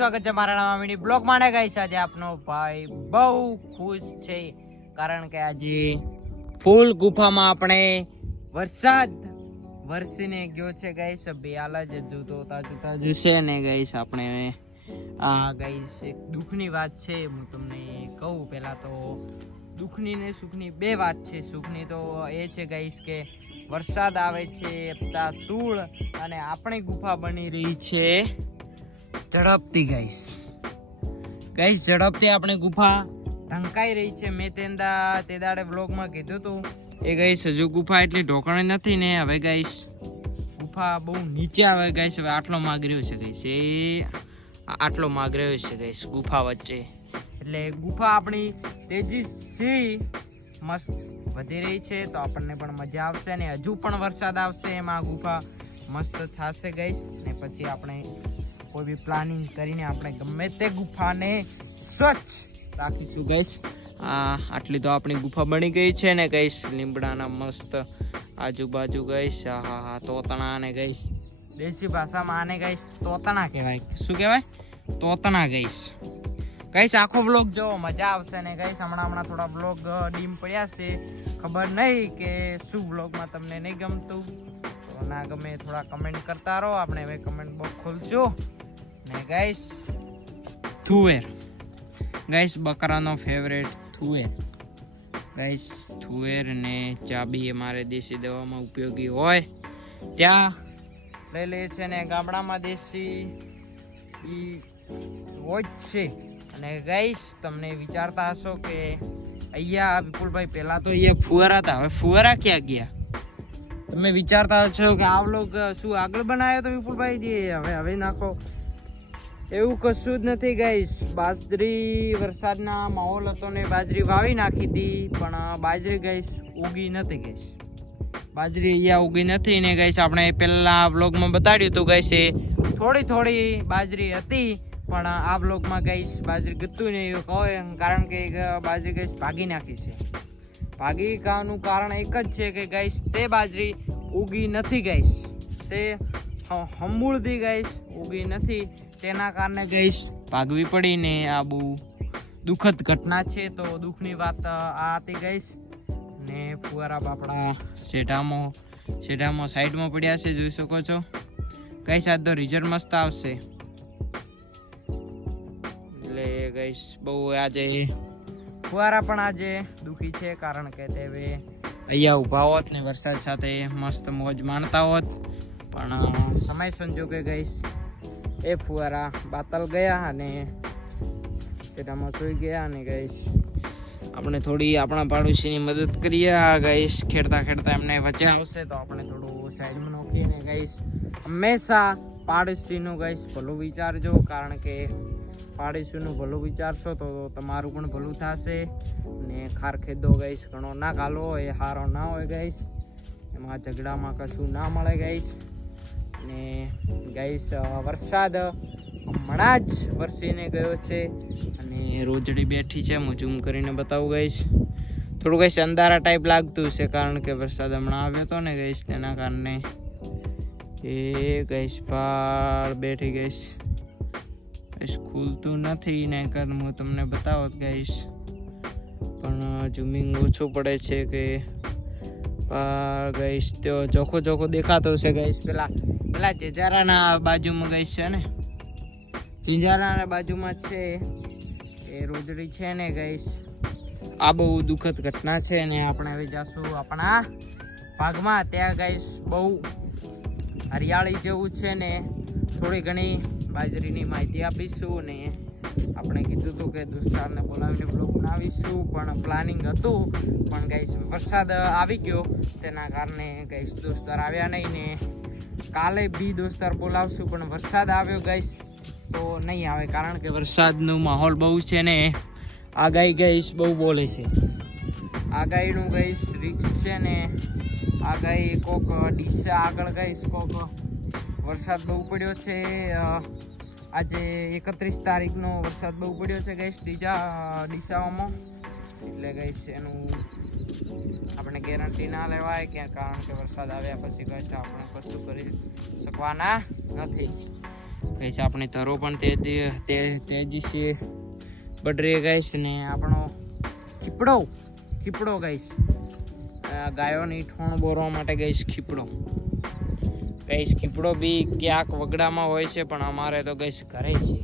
સ્વાગત છે મારા નામ મિની બ્લોગ માં ગાઈસ। આજે આપનો ભાઈ બહુ ખુશ છે કારણ કે આજે ફૂલ ગુફામાં આપણે વરસાદ વરસીને ગયો છે ગાઈસ। બે આલા જ જૂતો તાજુ છે ને ગાઈસ। આપણે આ ગાઈસ એક દુઃખની વાત છે, હું તમને કહું પહેલા તો દુઃખની ને સુખની બે વાત છે। સુખની તો એ છે ગાઈસ કે વરસાદ આવે છે તૂળ અને આપણી ગુફા બની રહી છે ઝડપથી ગાઈસ। ઝડપથી આપણી ગુફા ઢંકાઈ રહી છે। મેં તે દાડે બ્લોગમાં કીધું હતું એ ગાઈસ હજુ ગુફા એટલી ઢોકણી નથી ને। હવે ગાઈસ ગુફા બહુ નીચે આવે ગાઈસ। હવે આટલો માગ રહ્યો છે ગાઈસ, એ આટલો માગ રહ્યો છે ગાઈસ ગુફા વચ્ચે, એટલે ગુફા આપણી તેજીથી મસ્ત વધી રહી છે તો આપણને પણ મજા આવશે ને હજુ પણ વરસાદ આવશે એમાં ગુફા મસ્ત થશે ગાઈસ। ને પછી આપણે કોઈ બી પ્લાનિંગ કરીને આપણે ગમે તે ગુફાને સ્વચ્છ રાખીશું ગાઈસ। આટલી તો આપણી ગુફા બની ગઈ છે ને ગાઈસ। લીમડાના મસ્ત આજુબાજુ ગાઈસ, હા તોતણા ને ગાઈસ, દેશી ભાષામાં આને ગાઈસ તોતણા કહેવાય। શું કહેવાય? તોતણા ગાઈસ। આખો બ્લોગ જોવો, મજા આવશે ને ગાઈસ। હમણાં થોડા બ્લોગ ડીમ પડ્યા છે, ખબર નહીં કે શું બ્લોગમાં તમને નહીં ગમતું તો ના ગમે થોડા કમેન્ટ કરતા રહો। આપણે હવે કમેન્ટ બોક્સ ખોલશું ને ગાઈસ થુવેર ગાઈસ, બકરાનો ફેવરેટ થુવેર ગાઈસ। થુવેર ને ચાબી એ મારે દેશી દવામાં ઉપયોગી હોય ત્યાં લઈ લે છે ને ગામડામાં દેશી હોય જ છે। અને ગાઈસ તમને વિચારતા હશો કે અહીંયા વિપુલભાઈ પહેલા તો અહીંયા ફુવારા હતા, હવે ફુવારા ક્યાં ગયા? તમે વિચારતા હશો કે આ વ્લોગ શું આગળ બનાવ્યો તો વિપુલભાઈ હવે નાખો, એવું કશું જ નથી ગાઈસ। બાજરી વરસાદના માહોલ હતો ને બાજરી વાવી નાખી હતી, પણ બાજરી ગાઈસ ઉગી નથી ગાઈસ। બાજરી અહીંયા ઉગી નથી ને ગાઈસ। આપણે પહેલા વ્લોગમાં બતાડ્યું હતું ગાઈસ, એ થોડી બાજરી હતી, પણ આ બ્લોગમાં ગાઈસ બાજરી ગતું નહીં એવું કહો, કારણ કે બાજરી ગાઈસ ભાગી નાખી છે। ભાગી કાનું કારણ એક જ છે કે ગાઈસ તે બાજરી ઉગી નથી ગાઈસ, તે હંબુળથી ગાઈસ ઉગી નથી, તેના કારણે ગાઈસ ભાગવી પડી ને આ બહુ દુઃખદ ઘટના છે। તો દુઃખની વાત આ હતી ગાઈસ। ને ફુવારા બાપડા શેઢામાં સાઈડમાં પડ્યા છે, જોઈ શકો છો ગાઈસ। આજ તો રિઝલ્ટ મસ્ત આવશે એટલે ગાઈસ બહુ આજે ફુવારા પણ આજે દુઃખી છે, કારણ કે તે અહીંયા ઊભા હોત ને વરસાદ સાથે મસ્ત મોજ માણતા હોત, પણ સમય સંજોગે ગાઈસ એ ફુવારા બાતલ ગયા અને સેટામાં સુઈ ગયા। અને ગાઈસ આપણે થોડી આપણા પાડોશીની મદદ કરીએ ગાઈસ। ખેડતા એમને વચ્ચે આવશે તો આપણે થોડું સાઈડમાં નોખીને ગાઈસ હંમેશા પાડોશીનું ગાઈસ ભલું વિચારજો, કારણ કે પાડોશીનું ભલું વિચારશો તો તમારું પણ ભલું થશે। ને ખાર ખેદો ગાઈસ ઘણો ના ગાલો એ સારો ના હોય ગાઈસ, એમાં ઝઘડામાં કશું ના મળે ગાઈસ। ને ગાઈસ વરસાદ હમણાં જ વરસીને ગયો છે અને રોજડી બેઠી છે, હું ઝૂમ કરીને બતાવું ગાઈસ। થોડું ગાઈસ અંધારા ટાઈપ લાગતું છે, કારણ કે વરસાદ હમણાં આવ્યો હતો ને ગાઈસ, તેના કારણે એ ગાઈસ પાર બેઠી ગાઈસ ખુલતું નથી ને કારણ હું તમને બતાવત ગાઈસ, પણ ઝૂમિંગ ઓછું પડે છે કે ગાઈસ તો ચોખ્ખો દેખાતો છે ગાઈસ। પેલા ચેજારાના બાજુમાં ગાઈસ છે ને, ચિંજારાના બાજુમાં છે એ રોજડી છે ને ગાઈસ। આ બહુ દુઃખદ ઘટના છે ને આપણે હવે જાશું આપણા ભાગમાં, ત્યાં ગાઈસ બહુ હરિયાળી જેવું છે ને થોડી ઘણી બાજરીની માહિતી આપીશું ને આપણે કીધું હતું કે દોસ્તારને બોલાવીને બ્લોગ બનાવીશું, પણ પ્લાનિંગ હતું, પણ ગાઈસ વરસાદ આવી ગયો તેના કારણે ગાઈસ દોસ્તાર આવ્યા નહીં ને કાલે બી દોસ્તાર બોલાવશું, પણ વરસાદ આવ્યો ગાઈસ તો નહીં આવે, કારણ કે વરસાદનો માહોલ બહુ છે ને આગાહી ગાઈસ બહુ બોલે છે। આગાહીનું ગાઈસ રિક્સ છે ને આગાહી કોક ડીસા આગળ ગાઈસ કોક વરસાદ બહુ પડ્યો છે। આજે 31 તારીખનો વરસાદ બહુ પડ્યો છે ગાઈસ ડીસામાં, એટલે ગાઈસ એનું આપણે ગેરંટી ના લેવાય કારણ કે વરસાદ આવ્યા પછી ગાઈસ આપણે કશું કરી શકવાના નથી। ગઈશ આપણી તરો પણ તેજી છે બડરી ગઈશ ને આપણો ખીપડો ગઈશ ગાયોની ઠોણ બોરવા માટે ગઈશ ખીપડો બી ક્યાંક વગડામાં હોય છે પણ અમારે તો ગઈશ ઘરે છે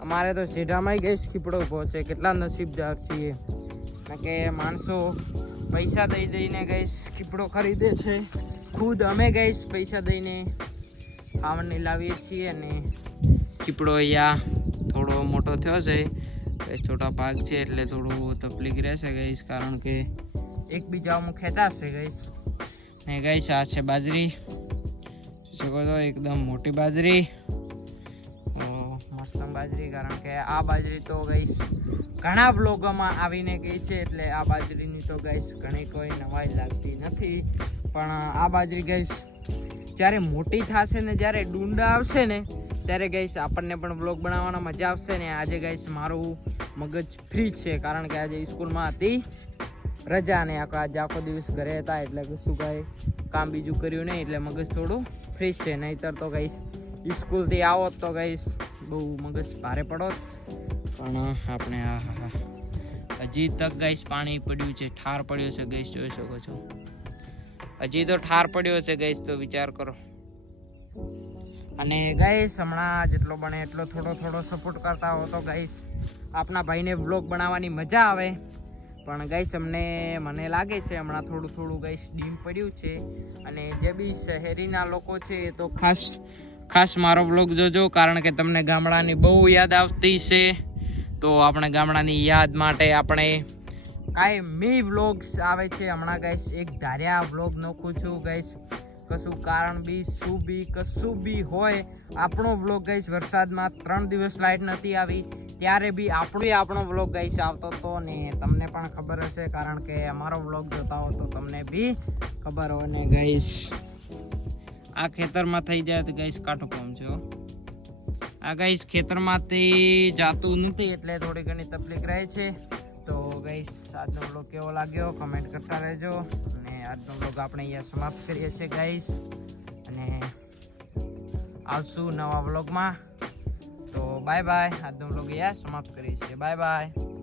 અમારે તો સીધામાં ગઈશ ખીપડો ઉભો છે કેટલા નસીબદાર છીએ કે માણસો પૈસા દઈને ગઈશ ખીપડો ખરીદે છે ખુદ અમે ગઈશ પૈસા દઈને ખાવાની લાવીએ છીએ અને ખીપડો અહીંયા થોડો મોટો થયો છે ગઈશ છોટા પાક છે એટલે થોડું તકલીફ રહેશે ગઈશ કારણ કે એકબીજામાં ખેંચાશે ગઈશ ને ગઈશ આ છે બાજરી શકો છો એકદમ મોટી બાજરી મસ્ત બાજરી કારણ કે આ બાજરી તો ગઈશ ઘણા બ્લોગોમાં આવીને ગઈ છે એટલે આ બાજરીની તો ગઈશ ઘણી કોઈ નવાઈ લાગતી નથી પણ આ બાજરી ગઈશ જ્યારે મોટી થશે ને જ્યારે ડુંડા આવશે ને ત્યારે ગઈશ આપણને પણ બ્લોગ બનાવવાના મજા આવશે ને આજે ગઈશ મારું મગજ ફ્રી છે કારણ કે આજે સ્કૂલમાં હતી રજા ને આજે આખો દિવસ ઘરે હતા એટલે શું કહે કામ બીજું કર્યું નહીં એટલે મગજ થોડું ફ્રેશ છે નહીંતર તો ગઈશ સ્કૂલથી આવો તો ગઈશ બહુ મગજ ભારે પડો પણ આપણે હજી તક ગઈશ પાણી પડ્યું છે ઠાર પડ્યો છે ગઈશ જોઈ શકો છો હજી તો ઠાર પડ્યો છે ગઈશ તો વિચાર કરો અને ગઈશ હમણાં જેટલો બને એટલો થોડો સપોર્ટ કરતા હો તો ગઈશ આપણા ભાઈને વ્લોગ બનાવવાની મજા આવે પણ ગઈશ મને લાગે છે હમણાં થોડું ગઈશ ડીમ પડ્યું છે અને જે બી શહેરીના લોકો છે એ તો ખાસ મારો વ્લોગ જોજો કારણ કે તમને ગામડાની બહુ યાદ આવતી છે તો આપણે ગામડાની યાદ માટે આપણે કાંઈ વ્લોગ્સ આવે છે હમણાં ગઈશ એક ધાર્યા વ્લોગ નાખું છું ગઈશ કશું કારણ બી કશું બી હોય આપણો વ્લોગ ગઈશ વરસાદમાં 3 દિવસ લાઇટ નથી આવી ત્યારે બી આપણો વ્લોગ ગઈશ આવતો હતો ને તમને પણ ખબર હશે કારણ કે અમારો વ્લોગ જોતા હો તો તમને બી ખબર હોય ને ગઈશ આ ખેતરમાં થઈ જાય તો ગઈશ કાઠું કામ છે આ ગઈશ ખેતરમાંથી જાતું નથી એટલે થોડી ઘણી તકલીફ રહે છે તો ગઈશ આજનો વ્લોગ કેવો લાગ્યો કમેન્ટ કરતા રહેજો અને આજનો વ્લોગ આપણે અહીંયા સમાપ્ત કરીએ છીએ ગઈશ અને આવશું નવા વ્લોગમાં તો બાય આજનો વ્લોગ અહીંયા સમાપ્ત કરીએ છીએ બાય